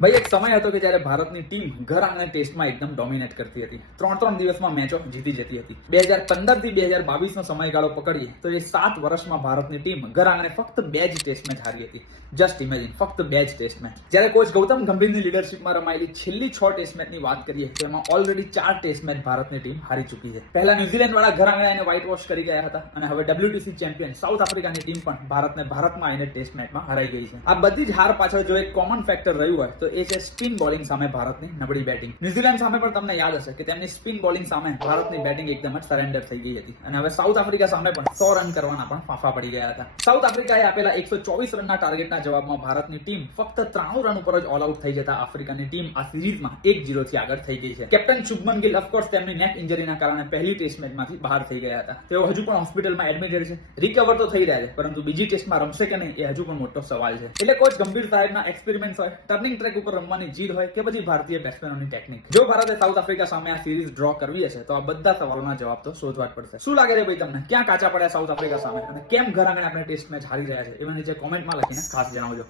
ભાઈ એક સમય હતો કે જ્યારે ભારતની ટીમ ઘર આંગણે ટેસ્ટમાં એકદમ ડોમિનેટ કરતી હતી. ત્રણ દિવસમાં મેચો જીતી જતી હતી. 2015 થી 2022 નો સમયગાળો પકડીએ તો એ 7 વર્ષમાં ભારતની ટીમ ઘર આંગણે ફક્ત 2 જ ટેસ્ટ મેચ હારી હતી. જસ્ટ ઇમેજિન, ફક્ત 2 જ ટેસ્ટ મેચ. જ્યારે કોચ ગૌતમ ગંભીરની લીડરશિપમાં રમાયેલી છેલ્લી 6 ટેસ્ટ મેચની વાત કરીએ તો એમાં ઓલરેડી 4 ટેસ્ટ મેચ ભારતની ટીમ હારી ચૂકી છે. પહેલા ન્યુઝીલેન્ડ વાળા ઘર આંગણે એને વ્હાઇટ વોશ કરી ગયા હતા અને હવે WTC ચેમ્પિયન સાઉથ આફ્રિકાની ટીમ પણ ભારતમાં આવીને ટેસ્ટ મેચમાં હરાઈ ગઈ છે. આ બધી જ હાર પાછળ જો એક કોમન ફેક્ટર રહ્યું હોય તો એ છે સ્પિન બોલિંગ સામે ભારતની નબળી બેટિંગ. ન્યુઝીલેન્ડ સામે પણ તમને યાદ હશે કે તેમની સ્પિન બોલિંગ સામે ભારતની બેટિંગ એકદમ જ સરેન્ડર થઈ ગઈ હતી અને હવે સાઉથ આફ્રિકા સામે પણ 100 રન કરવાના પણ ફાંફા પડી ગયા હતા. સાઉથ આફ્રિકાએ આપેલા 124 રનના ટાર્ગેટના જવાબમાં ભારતની ટીમ ફક્ત 93 રન ઉપર જ ઓલ આઉટ થઈ જતા આફ્રિકાની ટીમ આ સિરીઝમાં 1-0 થી આગળ થઈ ગઈ છે. કેપ્ટન શુભમન ગિલ ઓફકોર્સ તેમની નેક ઇન્જરીના કારણે પહેલી ટેસ્ટ મેચમાંથી બહાર થઈ ગયા હતા. તેઓ હજુ પણ હોસ્પિટલમાં એડમિટેડ છે. રિકવર તો થઈ રહ્યા છે પરંતુ બીજી ટેસ્ટમાં રમશે કે નહીં એ હજુ પણ મોટો સવાલ છે. એટલે કોચ ગંભીર સાહેબના એક્સપેરિમેન્ટ્સ હોય, ટર્નિંગ ટ્રેક ઉપર રમવાની જીદ હોય કે પછી ભારતીય બેટ્સમેનોની ટેકનિક. જો ભારતે સાઉથ આફ્રિકા સામે આ સિરીઝ ડ્રો કરવી હશે તો આ બધા સવાલોના જવાબ તો શોધવા જ પડશે. શું લાગે છે ભાઈ તમને? ક્યાં કાચા પડ્યા સાઉથ આફ્રિકા સામે અને કેમ ઘર આંગણે આપણે ટેસ્ટ મેચ હારી રહ્યા છે? એના નીચે કોમેન્ટમાં લખીને ખાસ જણાવજો.